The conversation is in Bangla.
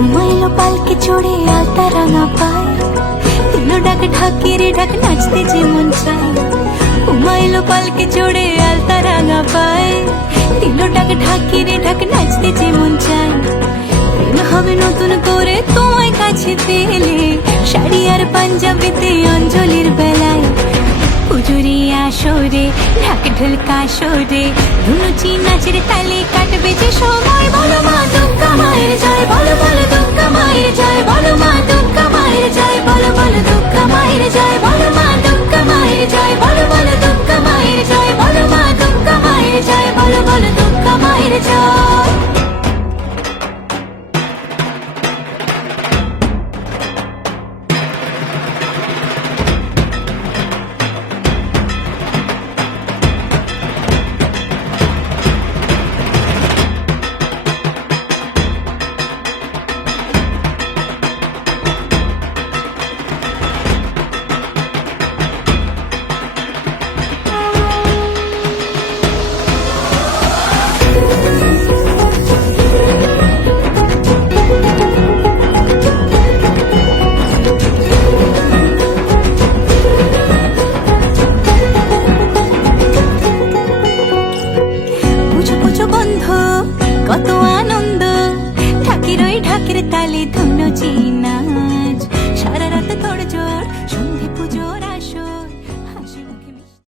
ঘুমাইলো পালকে চড়ে আলতা রাঙা পায়, দিল ডাক ঢাকে রে ঢাক নাচতে যে মন চায়। ঘুমাইলো পালকে চড়ে আলতা রাঙা পায়, দিল ডাক ঢাকে রে ঢাক নাচতে যে মন চায়। প্রেম হবে নতুন করে তোমায় কাছে পেলে, শাড়ি আর পাঞ্জাবিতে অঞ্জলির বেলায়। হুজুরি আসরে ঢাক ঢোল কাসরে, ধুনুচি নাচের তালে কাটবে যে সময়। বলো মা দুর্গা মায়ের জয়, বলো